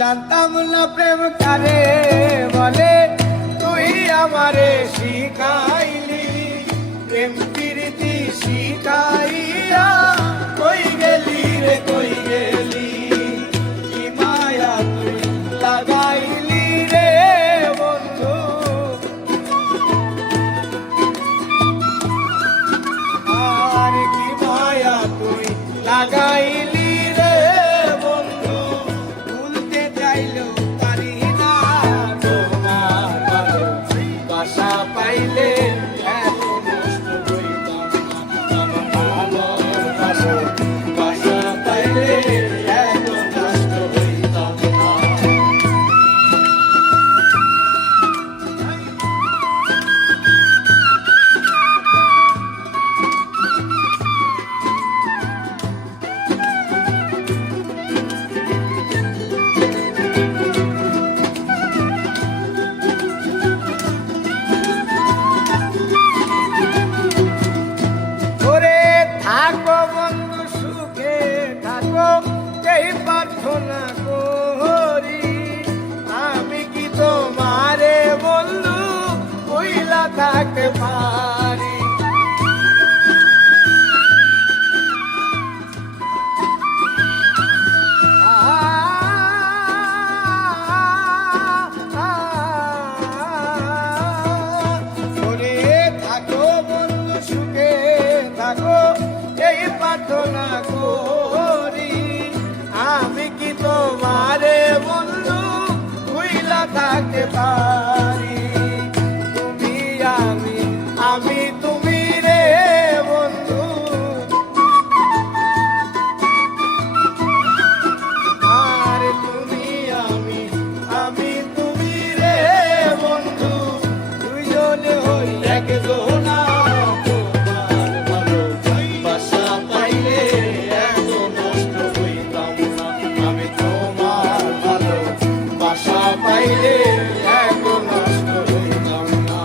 জানতাম না প্রেম কারে বলে, তুই আমারে শিখাইলি। প্রেম প্রীতি শিখাইয়া কই গেলি রে কই গেলি, কি মায়া তুই লাগাইলি রে বন্ধু। আর কি মায়া তুই লাগাইলি রে বন্ধু, ভুলতে চাইলেও পারি না তোমার ভালোবাসা পাইলে এত নষ্ট হইতাম না। আমার ভালোবাসা পাইলে এত নষ্ট হইতাম না। ওরে থাকো বন্ধু সুখে থাকো, এই প্রার্থনা করি। আমি কি তোমারে বন্ধু কইলা থাকতে পারি। ওরে থাকো বন্ধু সুখে থাকো, এই প্রার্থনা করি। আমি কি তোমারে বন্ধু ভুইলা থাকতে পারি। তুমি আমি, আমি তুমি রে বন্ধু। আর তুমি আমি, আমি তুমি রে বন্ধু, দুইজনে হই একজনা। তোমার ভালোবাসা পাইলে এত নষ্ট হইতাম না। আমি তোমার ভালোবাসা পাইলে এত নষ্ট হইতাম না।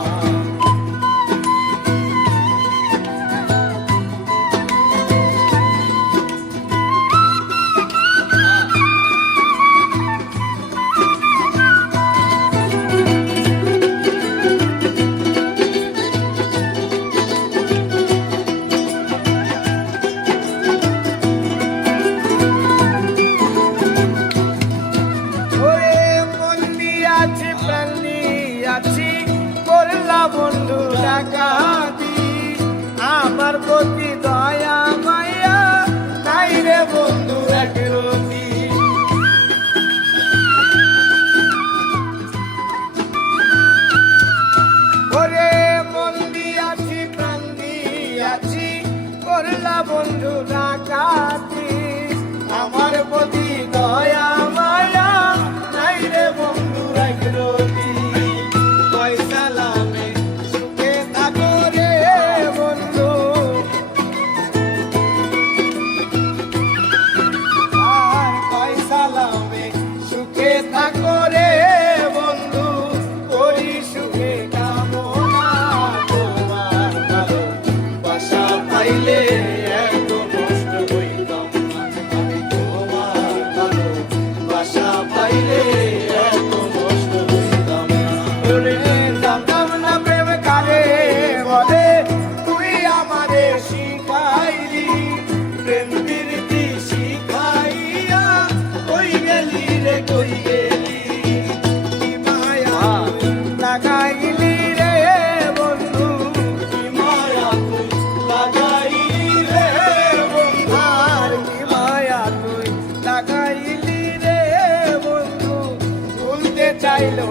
ওরে মন দিয়াছি প্রাণ দিয়াছি, করলা বন্ধু ডাকাতি। আমার প্রতি দয়া মায়া নাই রে বন্ধু একরতি। ওরে মন দিয়াছি প্রাণ দিয়াছি, করলা বন্ধু ডাকাতি। আমার প্রতি দয়া মায়া নাই রে বন্ধু একরতি। কয় সালামে সুখে থাকো রে বন্ধু। আর কয় সালামে সুখে থাকো রে বন্ধু, করি সুখে কামনা। তোমার ভালোবাসা পাইলে এত নষ্ট হইতাম না। আমি তোমার ভালোবাসা পাইলে এত নষ্ট হইতাম না। ওরে জানতাম না প্রেম কারে বলে, তুই আমারে শিখাইলি। প্রেম প্রীতি শিখাইয়া কই গেলি রে কই গেলি, কি মায়া লাগাইলি রে বন্ধু। কি মায়া তুই লাগাইলি রে বন্ধু। আর কি মায়া তুই লাগাইলি রে বন্ধু, ভুলতে চাইলো